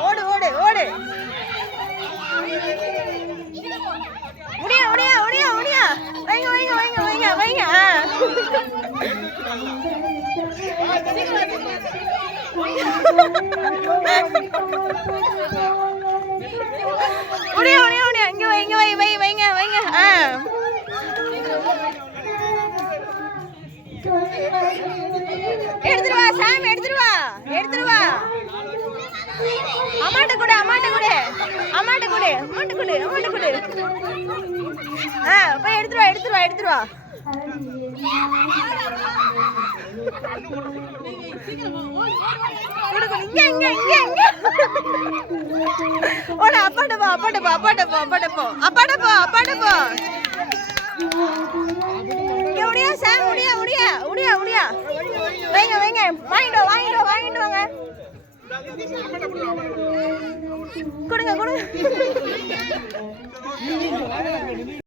ஓடு ஓடு ஓடு முடியா முடியா முடியா முடியா வைங்க வைங்க வைங்க வைங்க வைங்க முடியா முடியா முடியா இங்க வை இங்க வை வை வைங்க வைங்க எடுத்துட்டு வா சாமி எடுத்துட்டு வா எடுத்துட்டு வா அம்மாட்ட கொடு அம்மாட்ட கொடு அம்மாட்ட கொடு அம்மாட்ட கொடு அம்மாட்ட கொடு போய் எடுத்துட்டு வா எடுத்துட்டு வா எடுத்துட்டு வா இங்க இங்க இங்க இங்க ஓட அப்பாட்ட போ அப்பாட்ட போ அப்பாட்ட போ அப்பாட்ட போ அப்பாட்ட போ அப்பாட்ட போ முடியா சார் முடியா முடியா முடியா முடியா வைங்க வைங்க வாங்கிட்டு வாங்கிட்டு வாங்கிட்டு வாங்க கொடுங்க கொடுங்க